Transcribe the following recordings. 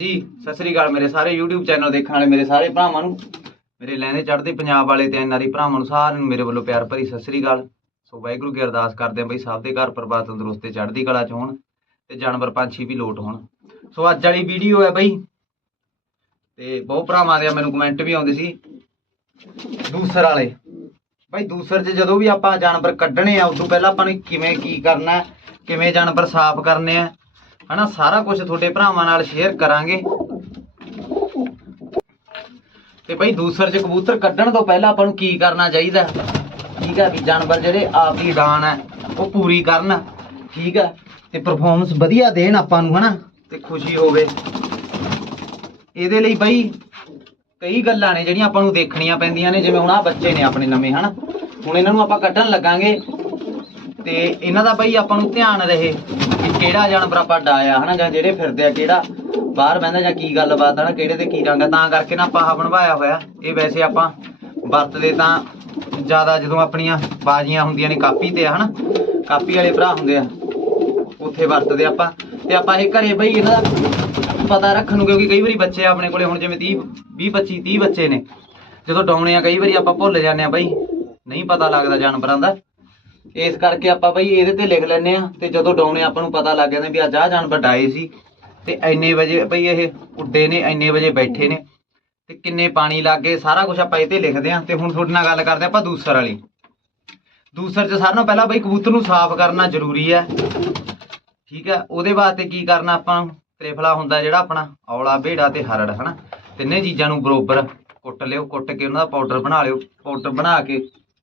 ਜੀ, ਸਤਿ ਸ੍ਰੀ ਅਕਾਲ ਮੇਰੇ ਸਾਰੇ YouTube ਚੈਨਲ ਦੇਖਣ ਵਾਲੇ, ਮੇਰੇ ਸਾਰੇ ਭਰਾਵਾਂ ਨੂੰ। ਮੇਰੇ ਲੈਂਦੇ ਚੜ੍ਹਦੇ ਪੰਜਾਬ ਵਾਲੇ ਤੇ ਐਨਆਰਈ ਭਰਾਵਾਂ ਨੂੰ ਸਾਰਿਆਂ ਨੂੰ ਮੇਰੇ ਵੱਲੋਂ ਪਿਆਰ ਭਰੀ ਸਤਿ ਸ੍ਰੀ ਅਕਾਲ। ਸੋ ਵਾਹਿਗੁਰੂ ਕੀ ਅਰਦਾਸ ਕਰਦੇ ਆਂ ਬਈ ਸਭ ਦੇ ਘਰ ਪਰਿਵਾਰ ਤੰਦਰੁਸਤ ਤੇ ਚੜ੍ਹਦੀ ਕਲਾ ਚ ਹੋਣ ਤੇ ਜਾਨਵਰ ਪੰਛੀ ਵੀ ਲੋਟ ਹੋਣ। ਸੋ ਅੱਜ ਵਾਲੀ ਵੀਡੀਓ ਹੈ ਬਈ, ਤੇ ਬਹੁਤ ਭਰਾਵਾਂ ਦੇ ਮੈਨੂੰ ਕਮੈਂਟ ਵੀ ਆਉਂਦੇ ਸੀ। ਦੂਸਰ ਵਾਲੇ। ਬਈ ਦੂਸਰ 'ਚ ਜਦੋਂ ਵੀ ਆਪਾਂ ਜਾਨਵਰ ਕੱਢਣੇ ਆ, ਉਦੋਂ ਪਹਿਲਾਂ ਆਪਾਂ ਨੇ ਕਿਵੇਂ ਕੀ ਕਰਨਾ, ਕਿਵੇਂ ਜਾਨਵਰ ਸਾਫ਼ ਕਰਨੇ ਆ ਹਨਾ, ਸਾਰਾ ਕੁਝ ਤੁਹਾਡੇ ਭਰਾਵਾਂ ਨਾਲ ਸ਼ੇਅਰ ਕਰਾਂਗੇ। ਤੇ ਬਈ ਦੂਸਰ 'ਚ ਕਬੂਤਰ ਕੱਢਣ ਤੋਂ ਪਹਿਲਾਂ ਆਪਾਂ ਨੂੰ ਕੀ ਕਰਨਾ ਚਾਹੀਦਾ? ਠੀਕ ਹੈ ਵੀ ਜਾਨਵਰ ਜਿਹੜੇ ਆਪਦੀ ਉਡਾਨ ਹੈ, ਉਹ ਪੂਰੀ ਕਰਨ। ਠੀਕ ਹੈ ਤੇ ਪਰਫਾਰਮੈਂਸ ਵਧੀਆ ਦੇਣ ਆਪਾਂ ਨੂੰ, ਹਨਾ, ਤੇ ਖੁਸ਼ੀ ਹੋਵੇ। ਇਹਦੇ ਲਈ ਬਈ ਕਈ ਗੱਲਾਂ ਨੇ ਜਿਹੜੀਆਂ ਆਪਾਂ ਨੂੰ ਦੇਖਣੀਆਂ ਪੈਂਦੀਆਂ ਨੇ, ਜਿਵੇਂ ਹੁਣ ਆ ਬੱਚੇ ਨੇ ਆਪਣੇ ਨਵੇਂ, ਹਨਾ। ਹੁਣ ਇਹਨਾਂ ਨੂੰ ਆਪਾਂ ਕੱਢਣ ਲੱਗਾਂਗੇ, ਤੇ ਇਹਨਾਂ ਦਾ ਬਈ ਆਪਾਂ ਨੂੰ ਧਿਆਨ ਰਹੇ। ਕਿ ਕਿਹੜਾ ਜਾਨਵਰ ਆਪਾਂ ਡਾਇਆ ਹਨਾ, ਜਾਂ ਜਿਹੜੇ ਫਿਰਦੇ ਆ ਕਿਹੜਾ? ਬਾਹਰ ਬਹਿੰਦਾ ਜਾਂ ਕੀ ਗੱਲਬਾਤ ਆ ਨਾ ਕਿਹੜੇ ਤੇ ਕੀ ਰੰਗ ਆ। ਤਾਂ ਕਰਕੇ ਨਾ ਆਪਾਂ ਆਹ ਬਣਵਾਇਆ ਹੋਇਆ। ਇਹ ਵੈਸੇ ਆਪਾਂ ਵਰਤਦੇ ਤਾਂ ਜ਼ਿਆਦਾ ਜਦੋਂ ਆਪਣੀਆਂ ਬਾਜ਼ੀਆਂ ਹੁੰਦੀਆਂ ਨੇ ਕਾਪੀ ਤੇ ਆ, ਹਨਾ, ਕਾਪੀ ਵਾਲੇ ਭਰਾ ਹੁੰਦੇ ਆ, ਉੱਥੇ ਵਰਤਦੇ ਆਪਾਂ। ਤੇ ਆਪਾਂ ਇਹ ਘਰੇ ਬਈ ਇਹਦਾ ਪਤਾ ਰੱਖਣ ਨੂੰ, ਕਿਉਂਕਿ ਕਈ ਵਾਰੀ ਬੱਚੇ ਆਪਣੇ ਕੋਲੇ ਹੁਣ ਜਿਵੇਂ 30 20 25 30 ਬੱਚੇ ਨੇ, ਜਦੋਂ ਡਾਉਣੇ ਆ, ਕਈ ਵਾਰੀ ਆਪਾਂ ਭੁੱਲ ਜਾਂਦੇ ਆ ਬਈ, ਨਹੀਂ ਪਤਾ ਲੱਗਦਾ ਜਾਨਵਰਾਂ ਦਾ। ਇਸ ਕਰਕੇ ਆਪਾਂ ਬਈ ਇਹਦੇ ਤੇ ਲਿਖ ਲੈਨੇ ਆ ਤੇ ਜਦੋਂ ਡਾਉਣੇ ਆਪਾਂ ਨੂੰ ਪਤਾ ਲੱਗ ਜਾਂਦਾ ਵੀ ਅੱਜ ਆਹ ਜਾਨਵਰ ਡਾਏ ਸੀ ਤੇ ਇੰਨੇ ਵਜੇ ਬਈ ਇਹ ਉੱਡੇ ਨੇ, ਇੰਨੇ ਵਜੇ ਬੈਠੇ ਨੇ ਤੇ ਕਿੰਨੇ ਪਾਣੀ ਲੱਗੇ ਸਾਰਾ ਕੁਝ ਆਪਾਂ ਇਹ ਤੇ ਲਿਖਦੇ ਆ ਤੇ ਹੁਣ ਤੁਹਾਡੇ ਨਾਲ ਗੱਲ ਕਰਦੇ ਆਪਾਂ ਦੂਸਰ ਵਾਲੀ। ਦੂਸਰ ਚ ਸਾਰਿਆਂ ਨਾਲੋਂ ਪਹਿਲਾਂ ਬਈ ਕਬੂਤਰ ਨੂੰ ਸਾਫ਼ ਕਰਨਾ ਜ਼ਰੂਰੀ ਹੈ। ਠੀਕ ਹੈ, ਉਹਦੇ ਵਾਸਤੇ ਕੀ ਕਰਨਾ ਆਪਾਂ ਤ੍ਰਿਫਲਾ ਹੁੰਦਾ ਜਿਹੜਾ ਆਪਣਾ ਔਲਾ, ਭੇੜਾ ਤੇ ਹਰੜ, ਹਨਾ? ਤਿੰਨੇ ਚੀਜ਼ਾਂ ਨੂੰ ਬਰੋਬਰ ਕੁੱਟ ਲਿਓ, ਕੁੱਟ ਕੇ ਉਹਨਾਂ ਦਾ ਪਾਊਡਰ ਬਣਾ ਲਿਓ ਪਾਊਡਰ ਬਣਾ ਕੇ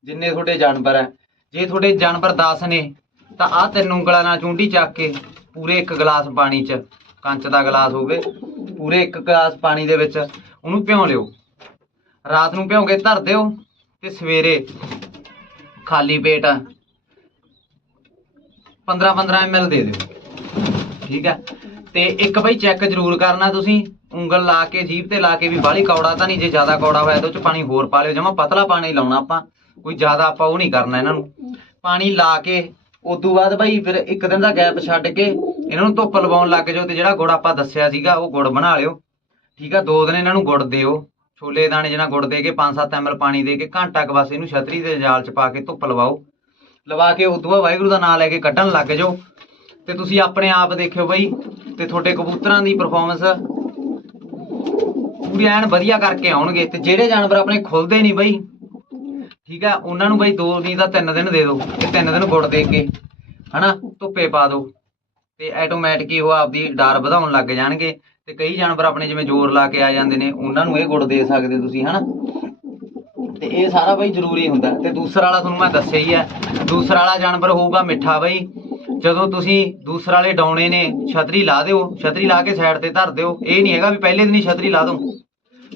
ਜਿੰਨੇ ਤੁਹਾਡੇ ਜਾਨਵਰ ਹੈ ਜੇ ਤੁਹਾਡੇ ਜਾਨਵਰ 10 ਨੇ, ਤਾਂ ਆਹ ਤਿੰਨ ਉਂਗਲਾਂ ਨਾਲ ਚੁੰਡੀ ਚੱਕ ਕੇ ਪੂਰੇ ਇੱਕ ਗਲਾਸ ਪਾਣੀ 'ਚ, ਕੰਚ ਦਾ ਗਲਾਸ ਹੋਵੇ, ਪੂਰੇ ਇੱਕ ਗਲਾਸ ਪਾਣੀ ਦੇ ਵਿੱਚ ਉਹਨੂੰ ਭਿਉਂ ਲਿਓ। ਰਾਤ ਨੂੰ ਭਿਉਂ ਕੇ ਧਰ ਦਿਓ ਤੇ ਸਵੇਰੇ ਖਾਲੀ ਪੇਟ 15 15 ml ਦੇ ਦਿਓ। ਠੀਕ ਹੈ? ਤੇ ਇੱਕ ਬਈ ਚੈੱਕ ਜ਼ਰੂਰ ਕਰਨਾ ਤੁਸੀਂ। ਉਂਗਲ ਲਾ ਕੇ, ਜੀਭ ਤੇ ਲਾ ਕੇ ਵੀ ਬਾਹਲੀ ਕੌੜਾ ਤਾਂ ਨਹੀਂ, ਜੇ ਜ਼ਿਆਦਾ ਕੌੜਾ ਹੋਇਆ ਤਾਂ ਉਹ ਚ ਪਾਣੀ ਹੋਰ ਪਾ ਲਿਓ। ਜਮਾ ਪਤਲਾ ਪਾਣੀ ਲਾਉਣਾ ਆਪਾਂ। ਕੋਈ ਜ਼ਿਆਦਾ ਆਪਾਂ ਉਹ ਨਹੀਂ ਕਰਨਾ ਇਹਨਾਂ ਨੂੰ। ਪਾਣੀ ਲਾ ਕੇ, ਉਦੋਂ ਬਾਅਦ ਬਈ ਫਿਰ ਇੱਕ ਦਿਨ ਦਾ ਗੈਪ ਛੱਡ ਕੇ ਇਹਨਾਂ ਨੂੰ ਧੁੱਪ ਲਵਾਉਣ ਲੱਗ ਜਾਓ ਤੇ ਜਿਹੜਾ ਗੁੜ ਆਪਾਂ ਦੱਸਿਆ ਸੀਗਾ, ਉਹ ਗੁੜ ਬਣਾ ਲਿਓ। ਠੀਕ ਆ, ਦੋ ਦਿਨ ਇਹਨਾਂ ਨੂੰ ਗੁੜ ਦਿਓ। ਛੋਲੇ ਦਾਣੇ ਜਿਹਨਾਂ ਗੁੜ ਦੇ ਕੇ 5-7 ml ਪਾਣੀ ਦੇ ਕੇ ਘੰਟਾ ਕੁ ਬਸ ਇਹਨੂੰ ਛਤਰੀ ਦੇ ਜਾਲ 'ਚ ਪਾ ਕੇ ਧੁੱਪ ਲਵਾਓ। ਲਵਾ ਕੇ ਉਦੋਂ ਬਾਅਦ ਵਾਹਿਗੁਰੂ ਦਾ ਨਾਮ ਲੈ ਕੇ ਕੱਢਣ ਲੱਗ ਜਾਓ। ਤੇ ਤੁਸੀਂ ਆਪਣੇ ਆਪ ਦੇਖਿਓ ਬਈ ਤੇ ਤੁਹਾਡੇ ਕਬੂਤਰਾਂ ਦੀ ਪਰਫਾਰਮੈਂਸ ਪੂਰੀ ਐਨ ਵਧੀਆ ਕਰਕੇ ਆਉਣਗੇ ਤੇ ਜਿਹੜੇ ਜਾਨਵਰ ਆਪਣੇ ਖੁੱਲਦੇ ਨਹੀਂ ਬਈ ਠੀਕ ਆ? ਉਹਨਾਂ ਨੂੰ ਬਈ ਦੋ ਨਹੀਂ ਤਾਂ ਤਿੰਨ ਦਿਨ ਦੇ ਦਿਓ ਤੇ ਤਿੰਨ ਦਿਨ ਗੁੜ ਦੇ ਕੇ, ਹਨਾ? ਧੁੱਪੇ ਪਾ ਦਿਓ ਤੇ ਆਟੋਮੈਟਿਕ ਹੀ ਉਹ ਆਪਦੀ ਡਰ ਵਧਾਉਣ ਲੱਗ ਜਾਣਗੇ ਤੇ ਕਈ ਜਾਨਵਰ ਆਪਣੇ ਜਿਵੇਂ ਜ਼ੋਰ ਲਾ ਕੇ ਆ ਜਾਂਦੇ ਨੇ, ਉਹਨਾਂ ਨੂੰ ਇਹ ਗੁੜ ਦੇ ਸਕਦੇ ਤੁਸੀਂ, ਹਨਾ? ਤੇ ਇਹ ਸਾਰਾ ਬਈ ਜ਼ਰੂਰੀ ਹੁੰਦਾ। ਤੇ ਦੂਸਰਾ ਵਾਲਾ ਤੁਹਾਨੂੰ ਮੈਂ ਦੱਸਿਆ ਹੀ ਹੈ ਦੂਸਰਾ ਵਾਲਾ ਜਾਨਵਰ ਹੋਊਗਾ ਮਿੱਠਾ ਬਈ। ਜਦੋਂ ਤੁਸੀਂ ਦੂਸਰਾ ਵਾਲੇ ਡਾਉਣੇ ਨੇ, ਛਤਰੀ ਲਾ ਦਿਓ, ਛਤਰੀ ਲਾ ਕੇ ਸਾਈਡ ਤੇ ਧਰ ਦਿਓ, ਇਹ ਨਹੀਂ ਹੈਗਾ ਵੀ ਪਹਿਲੇ ਦਿਨ ਹੀ ਛਤਰੀ ਲਾ ਦੋ।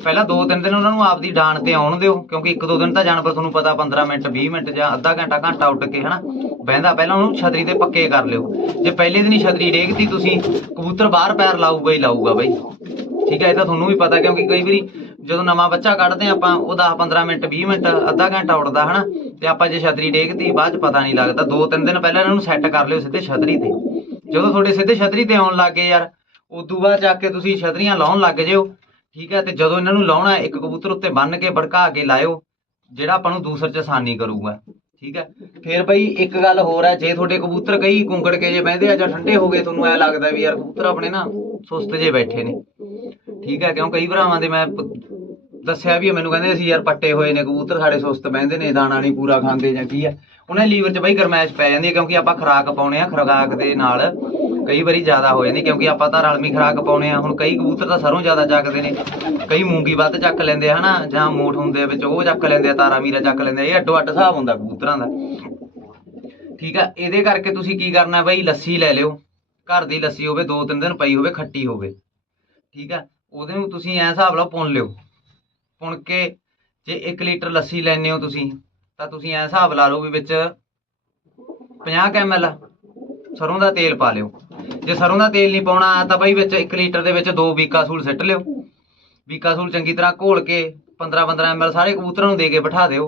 ਪਹਿਲਾਂ ਦੋ ਤਿੰਨ ਦਿਨ ਉਹਨਾਂ ਨੂੰ ਆਪਦੀ ਡਾਣ ਤੇ ਆਉਣ ਦਿਓ, ਕਿਉਂਕਿ ਇੱਕ ਦੋ ਦਿਨ ਤਾਂ ਜਾਨਵਰ ਤੁਹਾਨੂੰ ਪਤਾ 15 ਮਿੰਟ 20 ਮਿੰਟ ਜਾਂ ਅੱਧਾ ਘੰਟਾ ਘੰਟਾ ਉੱਡ ਕੇ, ਹਨਾ? ਬਹਿੰਦਾ ਪਹਿਲਾਂ ਉਹਨੂੰ ਛਤਰੀ ਤੇ ਪੱਕੇ ਕਰ ਲਿਓ। ਜੇ ਪਹਿਲੇ ਦਿਨ ਹੀ ਛਤਰੀ ਡੇਗਤੀ ਤੁਸੀਂ, ਕਬੂਤਰ ਬਾਹਰ ਪੈਰ ਲਾਊਗਾ ਹੀ ਲਾਊਗਾ ਬਈ। ਠੀਕ ਹੈ ਇਹ ਤਾਂ ਤੁਹਾਨੂੰ ਵੀ ਪਤਾ, ਕਿਉਂਕਿ ਕਈ ਵਾਰੀ ਜਦੋਂ ਨਵਾਂ ਬੱਚਾ ਕੱਢਦੇ ਹਾਂ ਆਪਾਂ, ਉਹ 10 15 ਮਿੰਟ 20 ਮਿੰਟ, ਅੱਧਾ ਘੰਟਾ ਉੱਡਦਾ ਹਨਾ? ਤੇ ਆਪਾਂ ਜੇ ਛਤਰੀ ਡੇਗਤੀ, ਬਾਅਦ ਚ ਪਤਾ ਨਹੀਂ ਲੱਗਦਾ। ਦੋ ਤਿੰਨ ਦਿਨ ਪਹਿਲਾਂ ਇਹਨਾਂ ਨੂੰ ਸੈੱਟ ਕਰ ਲਿਓ ਸਿੱਧੇ ਛਤਰੀ ਤੇ। ਜਦੋਂ ਤੁਹਾਡੇ ਸਿੱਧੇ ਛਤਰੀ ਤੇ ਆਉਣ ਲੱਗੇ ਯਾਰ, ਉਦੋਂ ਬਾਅਦ ਜਾ ਕੇ ਤੁਸੀਂ ਛਤਰੀਆਂ ਲਾਉਣ ਲੱਗ ਜਿਓ। ਠੀਕ ਹੈ, ਤੇ ਜਦੋਂ ਇਹਨਾਂ ਨੂੰ ਲਾਉਣਾ ਇੱਕ ਕਬੂਤਰ ਉੱਤੇ ਬੰਨ ਕੇ ਭੜਕਾ ਕੇ ਲਾਇਓ, ਜਿਹੜਾ ਆਪਾਂ ਨੂੰ ਦੂਸਰ ਚ ਆਸਾਨੀ ਕਰੂਗਾ, ਠੀਕ ਹੈ। ਫਿਰ ਬਈ ਇੱਕ ਗੱਲ ਹੋਰ ਹੈ, ਜੇ ਤੁਹਾਡੇ ਕਬੂਤਰ ਕਈ ਕੁੰਗੜ ਕੇ ਜੇ ਬਹਿੰਦੇ ਆ ਜਾਂ ਠੰਡੇ ਹੋ ਗਏ, ਤੁਹਾਨੂੰ ਐ ਲੱਗਦਾ ਵੀ ਯਾਰ ਕਬੂਤਰ ਆਪਣੇ ਨਾ ਸੁਸਤ ਜੇ ਬੈਠੇ ਨੇ, ਠੀਕ ਹੈ, ਕਿਉਂ ਕਈ ਭਰਾਵਾਂ ਦੇ ਮੈਂ ਦੱਸਿਆ ਵੀ ਮੈਨੂੰ ਕਹਿੰਦੇ ਅਸੀਂ ਯਾਰ ਪੱਟੇ ਹੋਏ ਨੇ ਕਬੂਤਰ, ਸਾਡੇ ਸੁਸਤ ਬਹਿੰਦੇ ਨੇ, ਦਾਣਾ ਨਹੀਂ ਪੂਰਾ ਖਾਂਦੇ ਜਾਂ ਕੀ ਆ। ਉਹਨਾਂ ਲੀਵਰ 'ਚ ਬਈ ਗਰਮੈਸ਼ ਪੈ ਜਾਂਦੀ ਹੈ ਕਿਉਂਕਿ ਆਪਾਂ ਖੁਰਾਕ ਪਾਉਣੇ ਆ, ਖੁਰਾਕ ਦੇ ਨਾਲ ਕਈ ਵਾਰੀ ਜ਼ਿਆਦਾ ਹੋ ਜਾਂਦੀ ਕਿਉਂਕਿ ਆਪਾਂ ਤਾਂ ਰਲਮੀ ਖੁਰਾਕ ਪਾਉਣੇ ਆ। ਹੁਣ ਕਈ ਕਬੂਤਰ ਤਾਂ ਸਰੋਂ ਜ਼ਿਆਦਾ ਚੱਕਦੇ ਨੇ, ਕਈ ਮੂੰਗੀ ਵੱਧ ਚੱਕ ਲੈਂਦੇ ਆ, ਹਨਾ, ਜਾਂ ਮੋਠ ਹੁੰਦੇ ਆ ਵਿੱਚ, ਉਹ ਚੱਕ ਲੈਂਦੇ ਆ, ਤਾਰਾ ਮੀਰਾ ਚੱਕ ਲੈਂਦੇ ਆ, ਇਹ ਅੱਡੋ ਅੱਡ ਹਿਸਾਬ ਹੁੰਦਾ ਕਬੂਤਰਾਂ ਦਾ। ਠੀਕ ਆ, ਇਹਦੇ ਕਰਕੇ ਤੁਸੀਂ ਕੀ ਕਰਨਾ ਬਈ, ਲੱਸੀ ਲੈ ਲਿਓ। ਘਰ ਦੀ ਲੱਸੀ ਹੋਵੇ, ਦੋ ਤਿੰਨ ਦਿਨ ਪਈ ਹੋਵੇ, ਖੱਟੀ ਹੋਵੇ। ਠੀਕ ਆ, ਉਹਦੇ ਨੂੰ ਤੁਸੀਂ ਐ ਹਿਸਾਬ ਨਾਲ ਪੁਣ ਲਿਓ। ਪੁਣ ਕੇ ਜੇ 1 ਲੀਟਰ ਲੱਸੀ ਲੈਣੇ ਹੋ ਤੁਸੀਂ, ਤਾਂ ਤੁਸੀਂ ਐ ਹਿਸਾਬ ਲਾ ਲਓ ਵੀ ਵਿੱਚ 50 ml ਸਰੋਂ ਦਾ ਤੇਲ ਪਾ ਲਿਓ। ਜੇ ਸਰੋਂ ਦਾ ਤੇਲ ਨਹੀਂ ਪਾਉਣਾ ਤਾਂ ਬਈ ਵਿੱਚ 1 ਲੀਟਰ ਦੇ ਵਿੱਚ ਦੋ ਬੀਕਾਸੂਲ ਸਿੱਟ ਲਿਓ। ਬੀਕਾਸੂਲ ਚੰਗੀ ਤਰ੍ਹਾਂ ਘੋਲ ਕੇ 15 15 ml ਸਾਰੇ ਕਬੂਤਰਾਂ ਨੂੰ ਦੇ ਕੇ ਬਿਠਾ ਦਿਓ।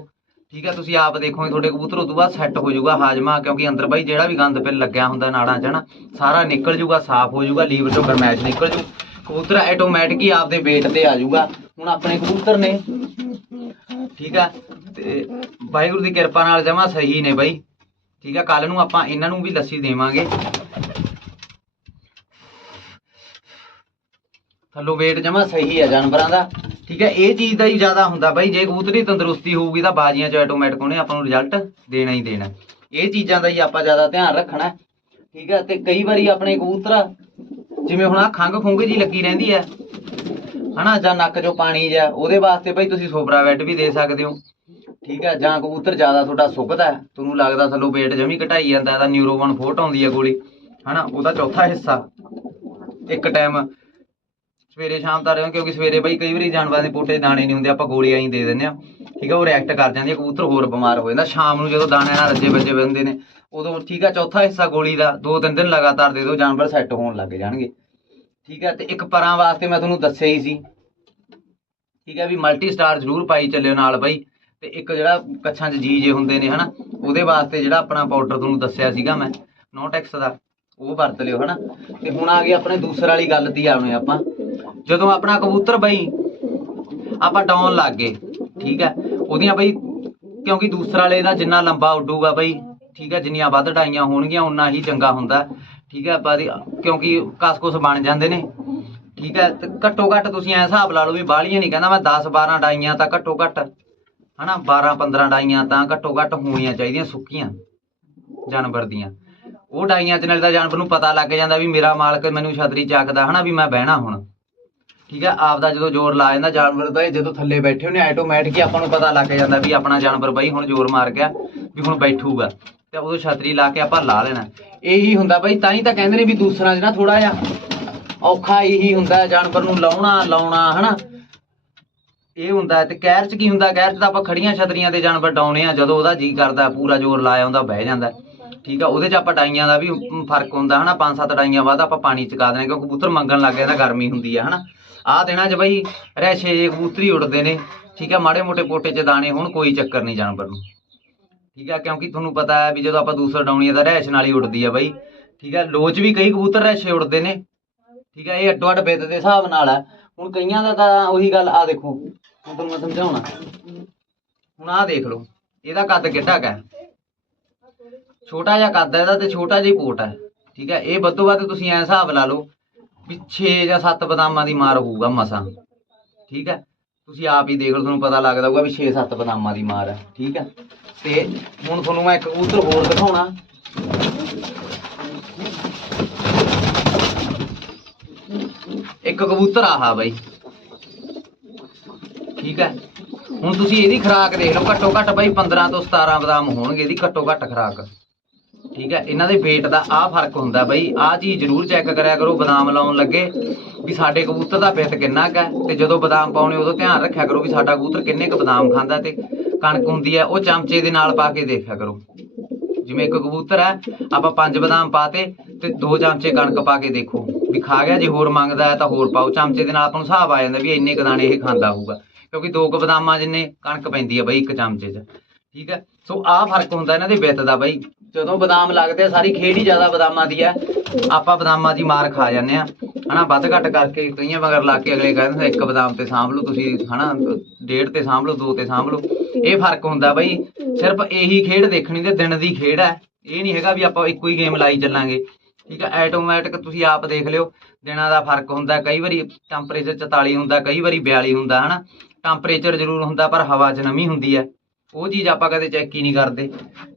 ਠੀਕ ਹੈ ਤੁਸੀਂ ਆਪ ਦੇਖੋਗੇ ਤੁਹਾਡੇ ਕਬੂਤਰ ਉਦੋਂ ਬਾਅਦ ਸੈੱਟ ਹੋ ਜਾਊਗਾ ਹਾਜਮਾ, ਕਿਉਂਕਿ ਅੰਦਰ ਬਾਈ ਜਿਹੜਾ ਵੀ ਗੰਦ ਪਿਲ ਲੱਗਿਆ ਹੁੰਦਾ ਨਾੜਾਂ 'ਚ ਨਾ ਸਾਰਾ ਨਿਕਲ ਜਾਊਗਾ, ਸਾਫ਼ ਹੋ ਜਾਊਗਾ, ਲੀਵਰ ਚੋਂ ਗਰਮੈਸ਼ ਨਿਕਲ ਜੂ। ਕਬੂਤਰ ਆਟੋਮੈਟਿਕ ਹੀ ਆਪਦੇ ਵੇਟ ਤੇ ਆ ਜਾਊਗਾ। ਹੁਣ ਆਪਣੇ ਕਬੂਤਰ ਨੇ। ਠੀਕ ਆ? ਤੇ ਵਾਹਿਗੁਰੂ ਦੀ ਕਿਰਪਾ ਨਾਲ ਜਮਾ ਸਹੀ ਨੇ ਬਾਈ। ਠੀਕ ਆ? ਕੱਲ ਨੂੰ ਆਪਾਂ ਇਹਨਾਂ ਨੂੰ ਵੀ ਲੱਸੀ ਦੇਵਾਂਗੇ। ਥੱਲੋਂ weight ਜਮਾ ਸਹੀ ਆ ਜਾਨਵਰਾਂ ਦਾ। ਠੀਕ ਹੈ ਇਹ ਚੀਜ਼ ਦਾ ਹੀ ਜ਼ਿਆਦਾ ਹੁੰਦਾ ਬਾਈ। ਜੇ ਕਬੂਤਰੀ ਤੰਦਰੁਸਤੀ ਹੋਊਗੀ ਤਾਂ ਬਾਜ਼ੀਆਂ ਚ ਆਟੋਮੈਟਿਕ ਉਹਨੇ ਆਪਾਂ ਨੂੰ ਰਿਜ਼ਲਟ ਦੇਣਾ ਹੀ ਦੇਣਾ। ਇਹ ਚੀਜ਼ਾਂ ਦਾ ਹੀ ਆਪਾਂ ਜ਼ਿਆਦਾ ਧਿਆਨ ਰੱਖਣਾ। ਠੀਕ ਹੈ ਤੇ ਕਈ ਵਾਰੀ ਆਪਣੇ ਕਬੂਤਰ, ਜਿਵੇਂ ਹੁਣ ਆ ਖੰਗ ਖੁੰਗ ਜੀ ਲੱਗੀ ਰਹਿੰਦੀ ਹੈ ਹਨਾ, ਜਾਂ ਨੱਕ ਚੋਂ ਪਾਣੀ ਜਾਂ ਉਹਦੇ ਵਾਸਤੇ ਭਾਈ ਤੁਸੀਂ ਸੋਬਰਾ ਵੈਟ ਵੀ ਦੇ ਸਕਦੇ ਹੋ। ਠੀਕ ਹੈ ਜਾਂ ਕਬੂਤਰ ਜ਼ਿਆਦਾ ਤੁਹਾਡਾ ਸੁੱਕਦਾ ਹੈ, ਤੁਹਾਨੂੰ ਲੱਗਦਾ ਥੱਲੋਂ weight ਜਮੀ ਘਟਾਈ ਜਾਂਦਾ ਇਹਦਾ ਨਿਊਰੋਵਨ ਫੋਟ ਆਉਂਦੀ ਹੈ ਗੋਲੀ, ਹਨਾ, ਉਹਦਾ ਚੌਥਾ ਹਿੱਸਾ। ਇੱਕ ਟਾਈਮ ਸਵੇਰੇ ਸ਼ਾਮ ਤਾਂ ਰਹੇ ਕਿਉਂਕਿ ਸਵੇਰੇ ਬਈ ਕਈ ਵਾਰੀ ਜਾਨਵਰਾਂ ਦੇ ਪੋਟੇ ਦਾਣੇ ਨਹੀਂ ਹੁੰਦੇ, ਆਪਾਂ ਗੋਲੀਆਂ ਹੀ ਦੇ ਦਿੰਦੇ ਆ ਠੀਕ ਆ, ਉਹ ਰਿਐਕਟ ਕਰ ਜਾਂਦੀ ਆ ਕਬੂਤਰ ਹੋਰ ਬਿਮਾਰ ਹੋ ਜਾਂਦਾ। ਸ਼ਾਮ ਨੂੰ ਜਦੋਂ ਦਾਣੇ ਨਾਲ ਰੱਜੇ ਵੱਜੇ ਹੁੰਦੇ ਨੇ, ਉਦੋਂ ਠੀਕ ਆ, ਚੌਥਾ ਹਿੱਸਾ ਗੋਲੀ ਦਾ, ਦੋ ਤਿੰਨ ਦਿਨ ਲਗਾਤਾਰ ਦੇ ਦਿਓ, ਜਾਨਵਰ ਸੈੱਟ ਹੋਣ ਲੱਗ ਜਾਣਗੇ। ਠੀਕ ਹੈ, ਤੇ ਇੱਕ ਪਰਾਂ ਵਾਸਤੇ ਮੈਂ ਤੁਹਾਨੂੰ ਦੱਸਿਆ ਹੀ ਸੀ। ਠੀਕ ਹੈ ਵੀ ਮਲਟੀ ਸਟਾਰ ਜ਼ਰੂਰ ਪਾਈ ਚੱਲਿਓ ਨਾਲ ਬਾਈ, ਤੇ ਇੱਕ ਜਿਹੜਾ ਕੱਛਾਂ 'ਚ ਜੀ ਜੇ ਹੁੰਦੇ ਨੇ, ਹਨਾ, ਉਹਦੇ ਵਾਸਤੇ ਜਿਹੜਾ ਆਪਣਾ ਪਾਊਡਰ ਤੁਹਾਨੂੰ ਦੱਸਿਆ ਸੀਗਾ ਮੈਂ ਨੋਟੈਕਸ ਦਾ, ਉਹ ਵਰਤ ਲਿਓ, ਹਨਾ। ਤੇ ਹੁਣ ਆ ਗਈ ਆਪਣੇ ਦੂਸਰੇ ਵਾਲੀ ਗੱਲ ਦੀ ਆਉਣੇ ਆਪਾਂ। ਜਦੋਂ ਆਪਣਾ ਕਬੂਤਰ ਬਈ, ਆਪਾਂ ਡਾਉਣ ਲੱਗ ਗਏ, ਠੀਕ ਹੈ, ਉਹਦੀਆਂ ਬਈ, ਕਿਉਂਕਿ ਦੂਸਰਾ ਵਾਲੇ ਦਾ ਜਿੰਨਾ ਲੰਬਾ ਉੱਡੂਗਾ ਬਈ, ਠੀਕ ਹੈ, ਜਿੰਨੀਆਂ ਵੱਧ ਡਾਈਆਂ ਹੋਣਗੀਆਂ ਉਨਾ ਹੀ ਚੰਗਾ ਹੁੰਦਾ। ਠੀਕ ਹੈ, ਪਰ ਕਿਉਂਕਿ ਕਸ-ਕੁਸ ਬਣ ਜਾਂਦੇ ਨੇ। ਠੀਕ ਹੈ, ਤੇ ਘੱਟੋ ਘੱਟ ਤੁਸੀਂ ਐ ਹਿਸਾਬ ਲਾ ਲਓ ਵੀ ਬਾਹਲੀਆਂ ਨਹੀਂ, ਕਹਿੰਦਾ ਮੈਂ 10 12 ਡਾਈਆਂ ਤਾਂ ਘੱਟੋ ਘੱਟ ਹਨਾ 12 15 ਡਾਈਆਂ ਤਾਂ ਘੱਟੋ ਘੱਟ ਹੋਣੀਆਂ ਚਾਹੀਦੀਆਂ ਸੁੱਕੀਆਂ ਜਾਨਵਰ ਦੀਆਂ। ਉਹ ਡਾਈਆਂ ਚ ਨਾਲ ਤਾਂ ਜਾਨਵਰ ਨੂੰ ਪਤਾ ਲੱਗ ਜਾਂਦਾ ਵੀ ਮੇਰਾ ਮਾਲਕ ਮੈਨੂੰ ਛਤਰੀ ਚੱਕਦਾ, ਹਨਾ, ਵੀ ਮੈਂ ਬਹਿਣਾ ਹੁਣ। ਠੀਕ ਹੈ ਆਪਦਾ ਜਦੋਂ ਜ਼ੋਰ ਲਾ ਜਾਂਦਾ ਜਾਨਵਰ ਦਾ ਜਦੋਂ ਥੱਲੇ ਬੈਠੇ ਹੁੰਦੇ ਆਟੋਮੈਟਿਕ ਹੀ ਆਪਾਂ ਨੂੰ ਪਤਾ ਲੱਗ ਜਾਂਦਾ ਵੀ ਆਪਣਾ ਜਾਨਵਰ ਬਾਈ ਹੁਣ ਜ਼ੋਰ ਮਾਰ ਗਿਆ, ਵੀ ਹੁਣ ਬੈਠੂਗਾ। ਤੇ ਉਦੋਂ ਛਤਰੀ ਲਾ ਕੇ ਆਪਾਂ ਲਾ ਲੈਣਾ। ਇਹੀ ਹੁੰਦਾ ਬਾਈ, ਤਾਂ ਹੀ ਤਾਂ ਕਹਿੰਦੇ ਨੇ ਵੀ ਦੂਸਰਾ ਜਿਹੜਾ ਥੋੜਾ ਜਿਹਾ ਔਖਾ ਇਹੀ ਹੁੰਦਾ, ਜਾਨਵਰ ਨੂੰ ਲਾਉਣਾ ਲਾਉਣਾ, ਹਨਾ? ਇਹ ਹੁੰਦਾ ਤੇ ਕਹਿਰ ਚ ਕੀ ਹੁੰਦਾ? ਕਹਿਰ ਚ ਤਾਂ ਆਪਾਂ ਖੜੀਆਂ ਛਤਰੀਆਂ ਤੇ ਜਾਨਵਰ ਡਾਉਣੇ ਆ, ਜਦੋਂ ਉਹਦਾ ਜੀ ਕਰਦਾ, ਪੂਰਾ ਜ਼ੋਰ ਲਾਇਆ ਹੁੰਦਾ ਬਹਿ ਜਾਂਦਾ ਠੀਕ ਆ, ਉਹਦੇ ਚ ਆਪਾਂ ਡਾਈਆਂ ਦਾ ਵੀ ਫ਼ਰਕ ਹੁੰਦਾ, ਹਨਾ? ਪੰਜ ਸੱਤ ਡਾਈਆਂ ਬਾਅਦ ਆਪਾਂ ਪਾਣੀ ਚਕਾ ਦੇਣਾ ਕਿਉਂਕਿ ਕਬੂਤਰ ਮੰਗਣ ਲੱਗ ਜਾਂਦਾ ਗਰਮੀ ਹੁੰਦੀ ਆ, ਹਨਾ? ਆਹ ਦਿਨਾਂ 'ਚ ਬਈ ਰੈਸ਼ੇ ਕਬੂਤਰੀ ਉੱਡਦੇ ਨੇ, ਠੀਕ ਆ, ਮਾੜੇ ਮੋਟੇ ਪੋਟੇ 'ਚ ਦਾਣੇ ਹੁਣ, ਕੋਈ ਚੱਕਰ ਨਹੀਂ ਜਾਨਵਰ ਨੂੰ। ਠੀਕ ਆ? ਕਿਉਂਕਿ ਤੁਹਾਨੂੰ ਪਤਾ ਹੈ ਵੀ ਜਦੋਂ ਆਪਾਂ ਦੂਸਰਾ ਡਾਉਣੀ ਤਾਂ ਰੈਸ਼ ਨਾਲ ਹੀ ਉੱਡਦੀ ਆ ਬਈ। ਠੀਕ ਆ? ਲੋਚ ਵੀ ਕਈ ਕਬੂਤਰ ਰੈਸ਼ੇ ਉੱਡਦੇ ਨੇ। ਠੀਕ ਆ? ਇਹ ਅੱਡੋ ਅੱਡ ਬਿੱਤ ਦੇ ਹਿਸਾਬ ਨਾਲ ਆ। ਹੁਣ ਕਈਆਂ ਦਾ ਤਾਂ ਉਹੀ ਗੱਲ ਆ ਦੇਖੋ। ਹੁਣ ਤੁਹਾਨੂੰ ਮੈਂ ਸਮਝਾਉਣਾ। ਹੁਣ ਆਹ ਦੇਖ ਲਓ। ਇਹਦਾ ਕੱਦ ਕਿੱਡਾ ਹੈ? ਛੋਟਾ ਜਿਹਾ ਕੱਦ ਹੈ ਇਹਦਾ ਤੇ ਛੋਟਾ ਜਿਹਾ ਪੋਟ ਹੈ। ਠੀਕ ਹੈ ਇਹ ਵੱਧੋ ਵੱਧ ਤੁਸੀਂ ਐ ਹਿਸਾਬ ਲਾ ਲਓ ਵੀ 6 ਜਾਂ 7 ਬਦਾਮਾਂ ਦੀ ਮਾਰ ਹੋਊਗਾ ਮਸਾ। ਠੀਕ ਹੈ ਤੁਸੀਂ ਆਪ ਹੀ ਦੇਖ ਲਓ, ਤੁਹਾਨੂੰ ਪਤਾ ਲੱਗਦਾ ਹੋਊਗਾ ਵੀ 6-7 ਬਦਾਮਾਂ ਦੀ ਮਾਰ ਹੈ। ਠੀਕ ਹੈ ਤੇ ਹੁਣ ਤੁਹਾਨੂੰ ਮੈਂ ਇੱਕ ਕਬੂਤਰ ਹੋਰ ਦਿਖਾਉਣਾ। ਇੱਕ ਕਬੂਤਰ ਆਹਾ ਬਾਈ। ਠੀਕ ਹੈ? ਹੁਣ ਤੁਸੀਂ ਇਹਦੀ ਖੁਰਾਕ ਦੇਖ ਲਓ, ਘੱਟੋ ਘੱਟ ਬਾਈ 15 ਤੋਂ 17 ਬਦਾਮ ਹੋਣਗੇ ਇਹਦੀ ਘੱਟੋ ਘੱਟ ਖੁਰਾਕ। ਠੀਕ ਹੈ? ਇਹਨਾਂ ਦੇ weight ਦਾ ਆਹ ਫ਼ਰਕ ਹੁੰਦਾ ਬਈ। ਆਹ ਚੀਜ਼ ਜ਼ਰੂਰ ਚੈੱਕ ਕਰਿਆ ਕਰੋ, ਬਦਾਮ ਲਾਉਣ ਲੱਗੇ ਵੀ ਸਾਡੇ ਕਬੂਤਰ ਦਾ ਪਿੱਤ ਕਿੰਨਾ ਕੁ ਹੈ ਤੇ ਜਦੋਂ ਬਦਾਮ ਪਾਉਣੇ ਉਦੋਂ ਧਿਆਨ ਰੱਖਿਆ ਕਰੋ ਵੀ ਸਾਡਾ ਕਬੂਤਰ ਕਿੰਨੇ ਕੁ ਬਦਾਮ ਖਾਂਦਾ ਤੇ ਕਣਕ ਹੁੰਦੀ ਹੈ ਉਹ ਚਮਚੇ ਦੇ ਨਾਲ ਪਾ ਕੇ ਦੇਖਿਆ ਕਰੋ। ਜਿਵੇਂ ਇੱਕ ਕਬੂਤਰ ਹੈ ਆਪਾਂ ਪੰਜ ਬਦਾਮ ਪਾਤੇ ਤੇ ਦੋ ਚਮਚੇ ਕਣਕ ਪਾ ਕੇ ਦੇਖੋ। ਵੀ ਖਾ ਗਿਆ ਜੇ ਹੋਰ ਮੰਗਦਾ ਹੈ ਤਾਂ ਹੋਰ ਪਾਓ। ਚਮਚੇ ਦੇ ਨਾਲ ਆਪਾਂ ਨੂੰ ਹਿਸਾਬ ਆ ਜਾਂਦਾ ਵੀ ਇੰਨੇ ਕੁ ਇਹ ਖਾਂਦਾ ਹੋਊਗਾ। ਕਿਉਂਕਿ ਦੋ ਕੁ ਬਦਾਮਾਂ ਜਿੰਨੇ ਕਣਕ ਪੈਂਦੀ ਹੈ ਬਈ ਇੱਕ ਚਮਚੇ 'ਚ। ਠੀਕ ਹੈ? ਸੋ ਆਹ ਫ਼ਰਕ ਹੁੰਦਾ ਇਹਨਾਂ ਦੇ ਵਿੱਤ ਦਾ ਬਈ। ਜਦੋਂ ਬਦਾਮ ਲੱਗਦੇ ਆ, ਸਾਰੀ ਖੇਡ ਹੀ ਜ਼ਿਆਦਾ ਬਦਾਮਾਂ ਦੀ ਹੈ। ਆਪਾਂ ਬਦਾਮਾਂ ਦੀ ਮਾਰ ਖਾ ਜਾਂਦੇ ਆ ਹਨਾ ਵੱਧ ਘੱਟ ਕਰਕੇ ਕਈਆਂ ਮਗਰ ਲਾ ਕੇ ਅਗਲੇ ਕਹਿੰਦੇ ਇੱਕ ਬਦਾਮ ਤੇ ਸਾਂਭ ਲਓ ਤੁਸੀਂ ਹਨਾ ਡੇਢ ਤੇ ਸਾਂਭ ਲਓ ਦੋ ਤੇ ਸਾਂਭ ਲਓ। ਇਹ ਫ਼ਰਕ ਹੁੰਦਾ ਬਈ, ਸਿਰਫ ਇਹੀ ਖੇਡ ਦੇਖਣੀ ਤੇ ਦਿਨ ਦੀ ਖੇਡ ਹੈ। ਇਹ ਨਹੀਂ ਹੈਗਾ ਵੀ ਆਪਾਂ ਇੱਕੋ ਹੀ ਗੇਮ ਲਾਈ ਚੱਲਾਂਗੇ। ਠੀਕ ਹੈ ਆਟੋਮੈਟਿਕ ਤੁਸੀਂ ਆਪ ਦੇਖ ਲਿਓ, ਦਿਨਾਂ ਦਾ ਫ਼ਰਕ ਹੁੰਦਾ, ਕਈ ਵਾਰੀ ਟੈਂਪਰੇਚਰ 44 ਹੁੰਦਾ, ਕਈ ਵਾਰੀ 42 ਹੁੰਦਾ, ਹਨਾ। ਟੈਂਪਰੇਚਰ ਜ਼ਰੂਰ ਹੁੰਦਾ, ਪਰ ਹਵਾ 'ਚ ਨਮੀ ਹੁੰਦੀ ਹੈ। ਉਹ ਚੀਜ਼ ਆਪਾਂ ਕਦੇ ਚੈੱਕ ਹੀ ਨਹੀਂ ਕਰਦੇ।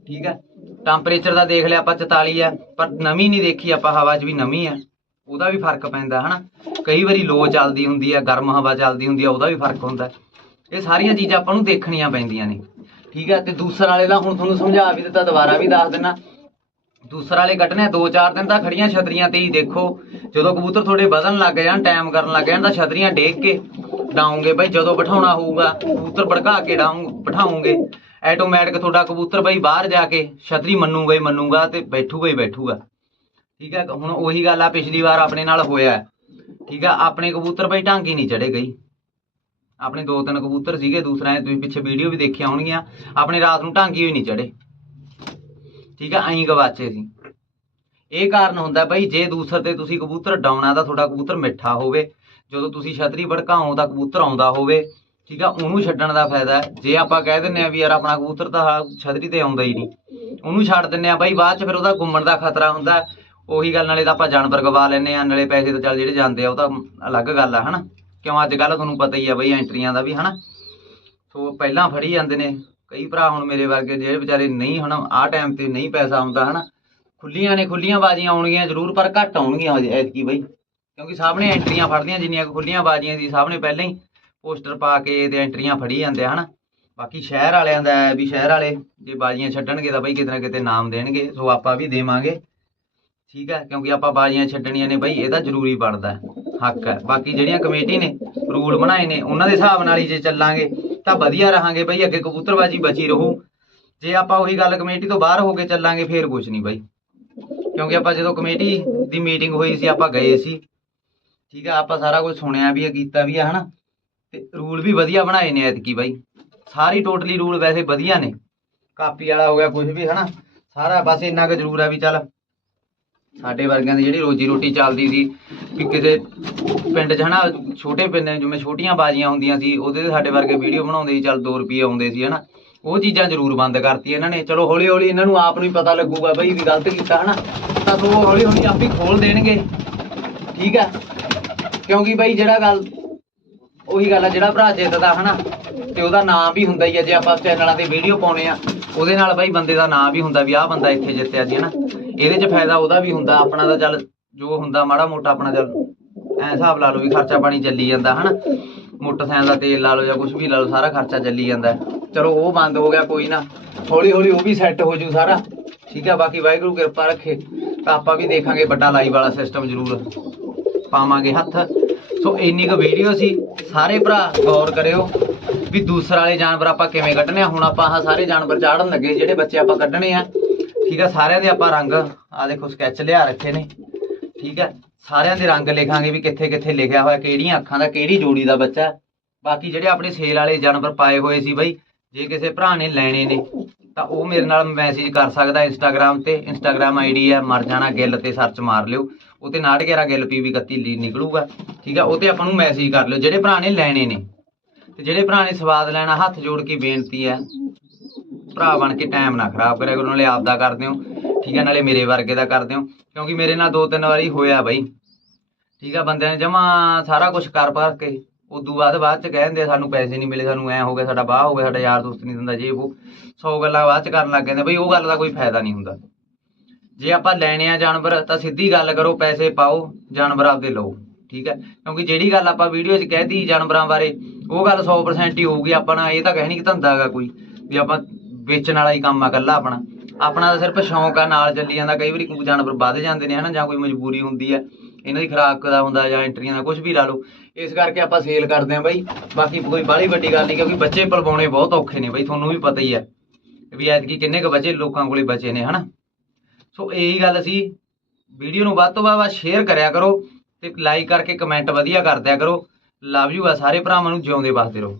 ਠੀਕ ਹੈ ਟੈਂਪਰੇਚਰ ਦਾ ਦੇਖ ਲਿਆ ਆਪਾਂ 44 ਹੈ, ਪਰ ਨਮੀ ਨਹੀਂ ਦੇਖੀ, ਆਪਾਂ ਹਵਾ 'ਚ ਵੀ ਨਮੀ ਹੈ। ਉਹਦਾ ਵੀ ਫ਼ਰਕ ਪੈਂਦਾ, ਹਨਾ। ਕਈ ਵਾਰੀ ਲੋ ਚੱਲਦੀ ਹੁੰਦੀ ਆ ਗਰਮ ਹਵਾ ਚੱਲਦੀ ਹੁੰਦੀ ਆ ਉਹਦਾ ਵੀ ਫ਼ਰਕ ਹੁੰਦਾ। ਇਹ ਸਾਰੀਆਂ ਚੀਜ਼ਾਂ ਆਪਾਂ ਨੂੰ ਦੇਖਣੀਆਂ ਪੈਂਦੀਆਂ ਨੇ। ਠੀਕ ਹੈ ਤੇ ਦੂਸਰਾ ਵਾਲੇ ਦਾ ਹੁਣ ਤੁਹਾਨੂੰ ਸਮਝਾ ਵੀ ਦਿੱਤਾ, ਦੁਬਾਰਾ ਵੀ ਦੱਸ ਦਿੰਨਾ। ਦੂਸਰਾ ਵਾਲੇ ਕੱਢਣੇ ਦੋ ਚਾਰ ਦਿਨ ਤਾਂ ਖੜੀਆਂ ਛਤਰੀਆਂ ਤੇ ਹੀ ਦੇਖੋ। ਜਦੋਂ ਕਬੂਤਰ ਤੁਹਾਡੇ ਵਧਣ ਲੱਗ ਜਾਣ ਟਾਈਮ ਕਰਨ ਲੱਗ ਜਾਣ ਤਾਂ ਛਤਰੀਆਂ ਡੇਕ ਕੇ ਡਾਉਂਗੇ ਬਈ, ਜਦੋਂ ਬਿਠਾਉਣਾ ਹੋਊਗਾ, ਕਬੂਤਰ ਭੜਕਾ ਕੇ ਡਾਉਂ ਬਿਠਾਉਂਗੇ। ਆਟੋਮੈਟਿਕ ਤੁਹਾਡਾ ਕਬੂਤਰ ਬਈ ਬਾਹਰ ਜਾ ਕੇ ਛਤਰੀ ਮੰਨੂਗਾ ਹੀ ਮੰਨੂਗਾ ਤੇ ਬੈਠੂਗਾ ਹੀ ਬੈਠੂਗਾ। ਠੀਕ ਹੈ ਹੁਣ ਉਹੀ ਗੱਲ ਆ, ਪਿਛਲੀ ਵਾਰ ਆਪਣੇ ਨਾਲ ਹੋਇਆ। ਠੀਕ ਆ? ਆਪਣੇ ਕਬੂਤਰ ਬਈ ਢਾਂਗੀ ਨਹੀਂ ਚੜੇ ਗਈ। ਆਪਣੇ ਦੋ ਤਿੰਨ ਕਬੂਤਰ ਸੀਗੇ, ਦੂਸਰਾ ਇਹ ਤੁਸੀਂ ਪਿੱਛੇ ਵੀਡੀਓ ਵੀ ਦੇਖਿਆ ਹੋਣਗੀਆਂ। ਆਪਣੇ ਰਾਤ ਨੂੰ ਢਾਂਗੀ ਹੋਈ ਨਹੀਂ ਚੜੇ ਠੀਕ ਆ, ਐਂ ਗਵਾਚੇ ਸੀ। ਇਹ ਕਾਰਨ ਹੁੰਦਾ ਬਈ, ਜੇ ਦੂਸਰ ਤੇ ਤੁਸੀਂ ਕਬੂਤਰ ਡਾਉਣਾ ਤਾਂ ਤੁਹਾਡਾ ਕਬੂਤਰ ਮਿੱਠਾ ਹੋਵੇ। ਜਦੋਂ ਤੁਸੀਂ ਛਤਰੀ ਭੜਕਾਓ ਤਾਂ ਕਬੂਤਰ ਆਉਂਦਾ ਹੋਵੇ। ਠੀਕ ਆ, ਉਹਨੂੰ ਛੱਡਣ ਦਾ ਫਾਇਦਾ ਜੇ ਆਪਾਂ ਕਹਿ ਦਿੰਨੇ ਆ ਵੀ ਯਾਰ ਆਪਣਾ ਕਬੂਤਰ ਤਾਂ ਛਤਰੀ ਤੇ ਆਉਂਦਾ ਹੀ ਨਹੀਂ। ਉਹਨੂੰ ਛੱਡ ਦਿੰਨੇ ਆ ਬਈ, ਬਾਅਦ ਚ ਫਿਰ ਉਹਦਾ ਗੁੰਮਣ ਦਾ ਖਤਰਾ ਹੁੰਦਾ। ਉਹੀ ਗੱਲ, ਨਾਲੇ ਤਾਂ ਆਪਾਂ ਜਾਨਵਰ ਗਵਾ ਲੈਨੇ ਆ ਨਾਲੇ ਪੈਸੇ ਤਾਂ ਚੱਲ ਜਿਹੜੇ ਜਾਂਦੇ ਆ, ਉਹ ਤਾਂ ਅਲੱਗ ਗੱਲ ਆ, ਹਨਾ। ਕਿਉਂ ਅੱਜ ਕੱਲ ਤੁਹਾਨੂੰ ਪਤਾ ਹੀ ਆ ਬਈ ਐਂਟਰੀਆਂ ਦਾ ਵੀ, ਹਨਾ? ਸੋ ਪਹਿਲਾਂ ਫੜੀ ਜਾਂਦੇ ਨੇ। ਕਈ ਭਰਾ ਹੁਣ ਮੇਰੇ ਵਰਗੇ ਜਿਹੜੇ ਵਿਚਾਰੇ ਨਹੀਂ ਹੁਣ ਆਹ ਟਾਈਮ ਤੇ ਨਹੀਂ ਪੈਸਾ ਆਉਂਦਾ, ਹਨਾ? ਖੁੱਲੀਆਂ ਨੇ ਖੁੱਲੀਆਂ ਬਾਜ਼ੀਆਂ ਆਉਣਗੀਆਂ ਜ਼ਰੂਰ, ਪਰ ਘੱਟ ਆਉਣਗੀਆਂ ਐਤਕੀ ਬਈ। ਕਿਉਂਕਿ ਸਾਹਮਣੇ ਐਂਟਰੀਆਂ ਫੜਦੀਆਂ ਜਿੰਨੀਆਂ ਕੁ ਖੁੱਲੀਆਂ ਬਾਜ਼ੀਆਂ ਦੀ, ਸਾਹਮਣੇ ਪਹਿਲਾਂ ਹੀ ਪੋਸਟਰ ਪਾ ਕੇ ਤੇ ਐਂਟਰੀਆਂ ਫੜੀ ਜਾਂਦੇ ਆ, ਹਨਾ? ਬਾਕੀ ਸ਼ਹਿਰ ਵਾਲਿਆਂ ਦਾ ਵੀ ਸ਼ਹਿਰ ਵਾਲੇ ਜੇ ਬਾਜ਼ੀਆਂ ਛੱਡਣਗੇ ਤਾਂ ਬਈ ਕਿਤੇ ਨਾ ਕਿਤੇ ਨਾਮ ਦੇਣਗੇ, ਸੋ ਆਪਾਂ ਵੀ ਦੇਵਾਂਗੇ। ਠੀਕ ਹੈ ਕਿਉਂਕਿ ਆਪਾਂ ਬਾਜ਼ੀਆਂ ਛੱਡਣੀਆਂ ਨੇ ਬਈ, ਇਹ ਤਾਂ ਜ਼ਰੂਰੀ ਬਣਦਾ। ਹੱਕ ਹੈ। ਬਾਕੀ ਜਿਹੜੀਆਂ ਕਮੇਟੀ ਨੇ ਰੂਲ ਬਣਾਏ ਨੇ, ਉਹਨਾਂ ਦੇ ਹਿਸਾਬ ਨਾਲ ਹੀ ਜੇ ਚੱਲਾਂਗੇ, ਤਾਂ ਵਧੀਆ ਰਹਾਂਗੇ ਬਈ, ਅੱਗੇ ਕਬੂਤਰਬਾਜੀ ਬਚੀ ਰਹੂ। ਜੇ ਆਪਾਂ ਉਹੀ ਗੱਲ ਕਮੇਟੀ ਤੋਂ ਬਾਹਰ ਹੋ ਕੇ ਚੱਲਾਂਗੇ, ਫੇਰ ਕੁਝ ਨਹੀਂ ਬਈ। ਕਿਉਂਕਿ ਆਪਾਂ ਜਦੋਂ ਕਮੇਟੀ ਦੀ ਮੀਟਿੰਗ ਹੋਈ ਸੀ, ਆਪਾਂ ਗਏ ਸੀ। ਠੀਕ ਆ, ਆਪਾਂ ਸਾਰਾ ਕੁਝ ਸੁਣਿਆ ਵੀ ਆ, ਕੀਤਾ ਵੀ ਆ, ਹਨਾ? ਤੇ ਰੂਲ ਵੀ ਵਧੀਆ ਬਣਾਏ ਨੇ ਐਤਕੀ ਬਾਈ। ਸਾਰੀ ਟੋਟਲੀ ਰੂਲ ਵੈਸੇ ਵਧੀਆ ਨੇ। ਕਾਪੀ ਵਾਲਾ ਹੋ ਗਿਆ ਕੁਝ ਵੀ, ਹਨਾ? ਸਾਰਾ ਬਸ ਇੰਨਾ ਕੁ ਜ਼ਰੂਰ ਹੈ ਵੀ ਚੱਲ ਸਾਡੇ ਵਰਗਿਆਂ ਦੀ ਜਿਹੜੀ ਰੋਜੀ ਰੋਟੀ ਚੱਲਦੀ ਸੀ, ਵੀ ਕਿਸੇ ਪਿੰਡ 'ਚ ਹਨਾ, ਛੋਟੇ ਪਿੰਡ ਜਿਵੇਂ ਛੋਟੀਆਂ ਬਾਜ਼ੀਆਂ ਹੁੰਦੀਆਂ ਸੀ, ਉਹਦੇ ਤੇ ਸਾਡੇ ਵਰਗੇ ਵੀਡੀਓ ਬਣਾਉਂਦੇ ਸੀ, ਚੱਲ 2 ਰੁਪਏ ਆਉਂਦੇ ਸੀ ਹਨਾ। ਉਹ ਚੀਜ਼ਾਂ ਜ਼ਰੂਰ ਬੰਦ ਕਰਤੀ ਇਹਨਾਂ ਨੇ। ਚਲੋ ਹੌਲੀ ਹੌਲੀ ਇਹਨਾਂ ਨੂੰ ਆਪ ਨੂੰ ਹੀ ਪਤਾ ਲੱਗੂਗਾ ਬਈ ਵੀ ਗਲਤ ਕੀਤਾ ਹਨਾ। ਤਾਂ ਸੋ ਹੌਲੀ ਹੌਲੀ ਆਪ ਹੀ ਖੋਲ ਦੇਣਗੇ। ਠੀਕ ਹੈ ਕਿਉਂਕਿ ਬਈ ਜਿਹੜਾ ਗੱਲ, ਉਹੀ ਗੱਲ ਆ, ਜਿਹੜਾ ਭਰਾ ਜਿੱਤਦਾ ਹਨਾ, ਤੇ ਉਹਦਾ ਨਾਮ ਵੀ ਹੁੰਦਾ ਹੀ ਆ, ਜੇ ਆਪਾਂ ਚੈਨਲਾਂ ਤੇ ਵੀਡੀਓ ਪਾਉਨੇ ਆ, ਉਹਦੇ ਨਾਲ ਬਾਈ ਬੰਦੇ ਦਾ ਨਾਮ ਵੀ ਹੁੰਦਾ ਵੀ ਆਹ ਬੰਦਾ ਇੱਥੇ ਜਿੱਤਿਆ ਸੀ ਹਨਾ। ਇਹਦੇ 'ਚ ਫਾਇਦਾ ਉਹਦਾ ਵੀ ਹੁੰਦਾ, ਆਪਣਾ ਤਾਂ ਚੱਲ ਜੋ ਹੁੰਦਾ ਮਾੜਾ ਮੋਟਾ ਆਪਣਾ ਚੱਲ, ਐ ਹਿਸਾਬ ਲਾ ਲਓ ਵੀ ਖਰਚਾ ਪਾਣੀ ਚੱਲੀ ਜਾਂਦਾ, ਹਨਾ? ਮੋਟਰਸਾਈਕਲ ਦਾ ਤੇਲ ਲਾ ਲਓ ਜਾਂ ਕੁਝ ਵੀ ਲਾ ਲਓ, ਸਾਰਾ ਖਰਚਾ ਚੱਲੀ ਜਾਂਦਾ। ਚਲੋ ਉਹ ਬੰਦ ਹੋ ਗਿਆ, ਕੋਈ ਨਾ। ਹੌਲੀ ਹੌਲੀ ਉਹ ਵੀ ਸੈੱਟ ਹੋ ਜੂ ਸਾਰਾ। ਠੀਕ ਹੈ ਬਾਕੀ ਵਾਹਿਗੁਰੂ ਕਿਰਪਾ ਰੱਖੇ। ਤਾਂ ਆਪਾਂ ਵੀ ਦੇਖਾਂਗੇ ਵੱਡਾ ਲਾਈਵ ਵਾਲਾ ਸਿਸਟਮ ਜ਼ਰੂਰ। ਪਾਵਾਂਗੇ ਹੱਥ। ਸੋ ਇੰਨੀ ਕੁ ਵੀਡੀਓ ਸੀ। ਸਾਰੇ ਭਰਾ ਗੌਰ ਕਰਿਓ ਵੀ ਦੂਸਰਾ ਵਾਲੇ ਜਾਨਵਰ ਆਪਾਂ ਕਿਵੇਂ ਕੱਢਣੇ ਆ। ਹੁਣ ਆਪਾਂ ਆਹ ਸਾਰੇ ਜਾਨਵਰ ਚਾੜਨ ਲੱਗੇ, ਜਿਹੜੇ ਬੱਚੇ ਆਪਾਂ ਕੱਢਣੇ ਆ। ਠੀਕ ਆ, ਸਾਰਿਆਂ ਦੇ ਆਪਾਂ ਰੰਗ ਆ ਦੇਖੋ ਸਕੈਚ ਲਿਆ ਰੱਖੇ ਨੇ। ਠੀਕ ਹੈ ਸਾਰਿਆਂ ਦੇ ਰੰਗ ਲਿਖਾਂਗੇ ਵੀ ਕਿੱਥੇ ਕਿੱਥੇ ਲਿਖਿਆ ਹੋਇਆ, ਕਿਹੜੀਆਂ ਅੱਖਾਂ ਦਾ, ਕਿਹੜੀ ਜੋੜੀ ਦਾ ਬੱਚਾ ਬਾਕੀ ਜਿਹੜੇ ਆਪਣੇ ਸੇਲ ਵਾਲੇ ਜਾਨਵਰ ਪਾਏ ਹੋਏ ਸੀ ਬਈ, ਜੇ ਕਿਸੇ ਭਰਾ ਨੇ ਲੈਣੇ ਨੇ, ਤਾਂ ਉਹ ਮੇਰੇ ਨਾਲ ਮੈਸੇਜ ਕਰ ਸਕਦਾ ਇੰਸਟਾਗ੍ਰam ਤੇ। ਇੰਸਟਾਗ੍ਰam ਆਈਡੀ ਹੈ, ਮਰ ਜਾਣਾ ਗਿੱਲ ਤੇ ਸਰਚ ਮਾਰ ਲਿਓ। ਉਹ ਤੇ 911 ਗਿੱਲ ਪੀਵੀ 31 ਲੀ ਨਿਕਲੂਗਾ। ਠੀਕ ਆ, ਉਹ ਤੇ ਆਪਾਂ ਨੂੰ ਮੈਸੇਜ ਕਰ ਲਿਓ। ਜਿਹੜੇ ਭਰਾ ਨੇ ਲੈਣੇ ਨੇ, ਤੇ ਜਿਹੜੇ ਭਰਾ ਨੇ ਸਵਾਦ ਲੈਣਾ, ਹੱਥ ਜੋੜ ਕੇ ਬੇਨਤੀ ਹੈ ਭਰਾ ਬਣ ਕੇ ਟਾਈਮ ਨਾ ਖਰਾਬ ਕਰਿਆ ਕਰੋ, ਨਾਲੇ ਆਪਦਾ ਕਰਦੇ ਹੋ ਠੀਕ ਹੈ, ਨਾਲੇ ਮੇਰੇ ਵਰਗੇ ਦਾ ਕਰਦੇ ਹੋ ਕਿਉਂਕਿ ਮੇਰੇ ਨਾਲ ਦੋ ਤਿੰਨ ਵਾਰੀ ਹੋਇਆ ਬਈ, ਠੀਕ ਆ ਬੰਦਿਆਂ ਨੇ ਜਮਾ ਸਾਰਾ ਕੁਝ ਕਰ ਪਰ ਕੇ, ਉਦੋਂ ਬਾਅਦ ਬਾਅਦ ਚ ਕਹਿੰਦੇ ਸਾਨੂੰ ਪੈਸੇ ਨਹੀਂ ਮਿਲੇ, ਸਾਨੂੰ ਐ ਹੋ ਗਿਆ, ਸਾਡਾ ਬਾਹ ਹੋ ਗਿਆ, ਸਾਡਾ ਯਾਰ ਦੋਸਤ ਨਹੀਂ ਦਿੰਦਾ ਜੇ ਉਹ 100 ਗੱਲਾਂ ਬਾਅਦ ਚ ਕਰਨ ਲੱਗ ਜਾਂਦੇ, ਬਈ ਉਹ ਗੱਲ ਦਾ ਕੋਈ ਫਾਇਦਾ ਨਹੀਂ ਹੁੰਦਾ। ਜੇ ਆਪਾਂ ਲੈਣੇ ਆ ਜਾਨਵਰ, ਤਾਂ ਸਿੱਧੀ ਗੱਲ ਕਰੋ, ਪੈਸੇ ਪਾਓ, ਜਾਨਵਰ ਆਪਦੇ ਲਓ, ਠੀਕ ਹੈ, ਕਿਉਂਕਿ ਜਿਹੜੀ ਗੱਲ ਆਪਾਂ ਵੀਡੀਓ 'ਚ ਕਹਿਤੀ ਜਾਨਵਰਾਂ ਬਾਰੇ, ਉਹ ਗੱਲ 100% ਹੀ ਹੋਊਗੀ, ਆਪਾਂ ਇਹ ਤਾਂ ਕਹਿਣੀ ਕਿ ਧੰਦਾ ਹੈਗਾ ਕੋਈ, ਵੀ ਆਪਾਂ ਵੇਚਣ ਵਾਲਾ ਹੀ ਕੰਮ ਆ ਇਕੱਲਾ ਆਪਣਾ। ਆਪਣਾ ਤਾਂ ਸਿਰਫ ਸ਼ੌਂਕ ਆ, ਨਾਲ ਚੱਲੀ ਜਾਂਦਾ, ਕਈ ਵਾਰੀ ਕੋਈ ਜਾਨਵਰ ਵੱਧ ਜਾਂਦੇ ਨੇ, ਹਨਾ, ਜਾਂ ਕੋਈ ਮਜਬੂਰੀ ਹੁੰਦੀ ਆ। ਇਹਨਾਂ ਦੀ ਖੁਰਾਕ ਦਾ ਹੁੰਦਾ ਜਾਂ ਐਂਟਰੀਆਂ ਦਾ ਕੁਝ ਵੀ ਲਾ ਲਓ। ਇਸ ਕਰਕੇ ਆਪਾਂ ਸੇਲ ਕਰਦੇ ਆਂ ਬਾਈ। ਬਾਕੀ ਕੋਈ ਬਾਹਲੀ ਵੱਡੀ ਗੱਲ ਨਹੀਂ, ਕਿਉਂਕਿ ਬੱਚੇ ਪਲਵਾਉਣੇ ਬਹੁਤ ਔਖੇ ਨੇ ਬਾਈ, ਤੁਹਾਨੂੰ ਵੀ ਪਤਾ ਹੀ ਆ ਵੀ ਐਤਕੀ ਕਿੰਨੇ ਕੁ ਬੱਚੇ ਲੋਕਾਂ ਕੋਲੇ ਬਚੇ ਨੇ, ਹਨਾ। ਸੋ ਇਹੀ ਗੱਲ ਸੀ ਵੀਡੀਓ ਨੂੰ ਵੱਧ ਤੋਂ ਵੱਧ ਸ਼ੇਅਰ ਕਰਿਆ ਕਰੋ ਤੇ ਲਾਈਕ ਕਰਕੇ ਕਮੈਂਟ ਵਧੀਆ ਕਰ ਦਿਆ ਕਰੋ। ਲਵ ਯੂ ਆ, ਸਾਰੇ ਭਰਾਵਾਂ ਨੂੰ ਜਿਉਂਦੇ ਵਸਦੇ ਰਹੋ।